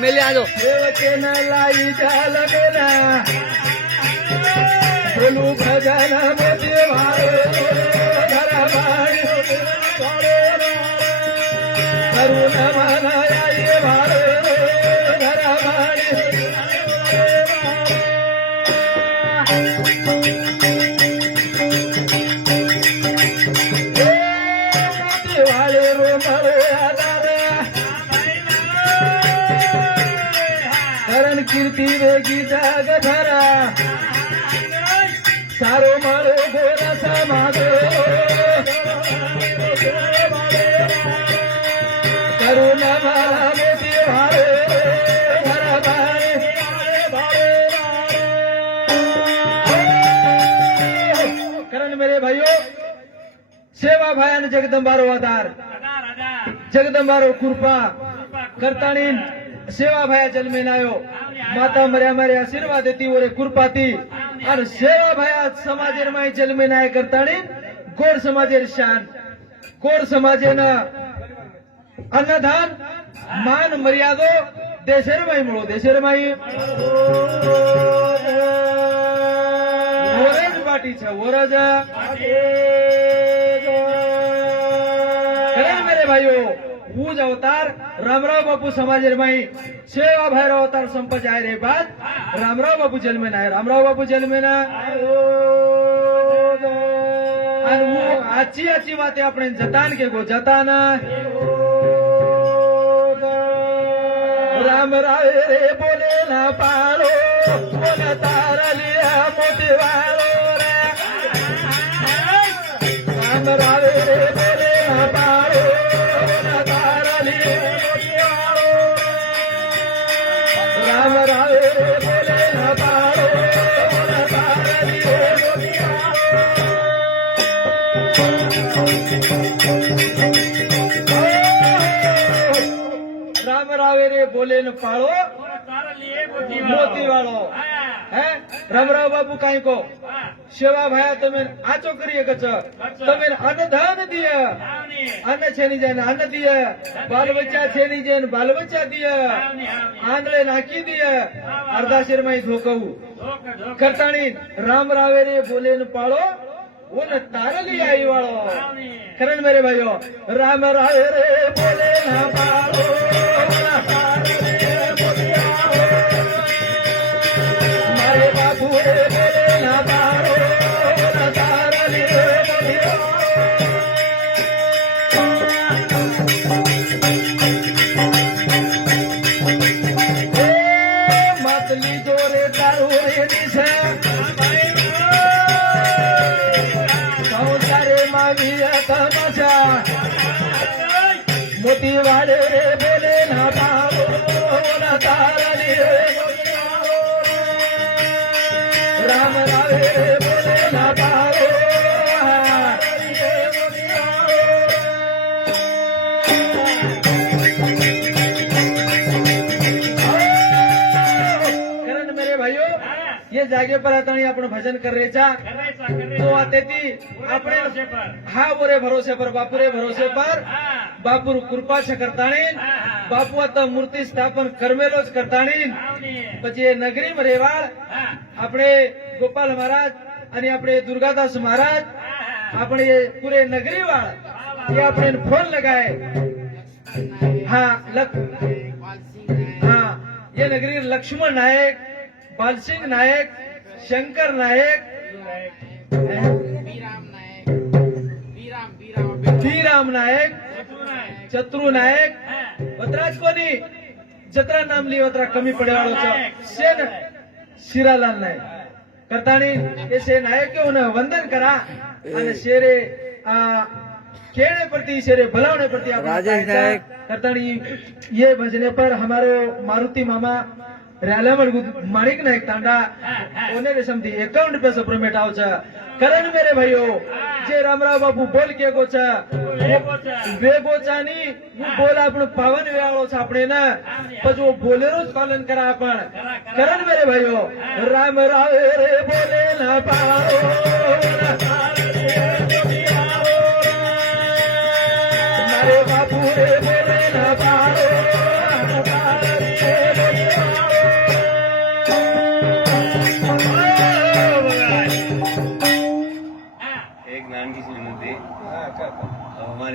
मेले आ जाओ लाई चाल मेला बोलू भजन मोती करुण मनाई वाळे करण कीर्ती वेगी जाग धरा सारो मारो गोरा समाज करुण माला मोती करण मेरे भाइयों सेवा भायान जगदंबारो आधार जगदंबारो कृपा करतानी सेवा भाया जन्मेन आयो माता मर्या मारे आशीर्वाद देती ओरे कृपाती और सेवा भाया समाजेर माय जन्मेन आय करतानी गोड समाजेर शान गोड समाजेन अन्नदान मान मर्यादो देशेर माय मुळो देशेर माय ओरेज पाटी छे ओरज मेरे भाइयों पूज अवतार रामराव बापू समाजेर माई सेवा भाई अवतार संपज आय रे बाद रामराव बापू जन्मेन आय रामराव बापू जन्मेन आची आची वाते अपने जतान के गो जतान रामराव रे बोले ना पालो बोला तारा लिया मोती वालो रामराव रे बोले ना पालो राम रावे बोले ना पारो राम रावे रे बोले न पाड़ो मोती वालो है रामराव बाबू काई को सेवा भाया तमे आचो करिए कच तमे अन्नदान दिए अन्न छेनी जाने अन्न दिए बाल बच्चा छेनी जाने बाल बच्चा दिए आंधळे नाकी दिए अर्धा शेर माई धोकऊ करताणी राम रावे रे बोले न पाड़ो वो न तारली आई वालो करण मेरे भाइयों राम रावे रे बोले न पाड़ो मारे बाबू रे बोले न पाड़ो मतली जोरे तारू रे दिशा संसारे मावी तमाशा मोती वाले रे बोले ना तारो ना तारली रे राम रावे रे बोले ना तारो ये जागे पर आता आपण भजन करायचा तो आते ती आपण हा बोरे भरोसे पर बापुरे भरोसे पर बापूर कृपा से करताणी बापू आता मूर्ति स्थापन करमेलोच करताणी પછી नगरी में रेवाड़ अपने गोपाल महाराज आणि अपने दुर्गादास महाराज अपने पूरे नगरी वाल ये अपने फोन लगाए हाँ हाँ ये नगरी लक्ष्मण नायक बालसिंह नायक शंकर नायक बीराम नायक चतुरू नायक वतराज कोणी जत्रा नाम ली वतरा कमी पडेवाळो सेन शिरालाल नायक करताणी ये से नायक के उन्हें वंदन करा અને शेरे खेड़े प्रति शेरे भलावने प्रति राजेश नायक करताणी ये भजने पर हमारे मारुति मामा रेलामण माणिक नायक तांडा ओने रेशम थी 51 रुपया सप्रोमेट आव छ करण मेरे भाइयों जे रामराव बापू बोल के गो छ वे गोचानी वो बोल आपण पावन वेळो छ आपणे ना પછી वो बोलेरोच पालन करा आपण करण मेरे भाइयों राम राव रे बोले ना पारो अरे बापू रे बोले ना पारो एक नानकीशी विनंती हा, का? हमारे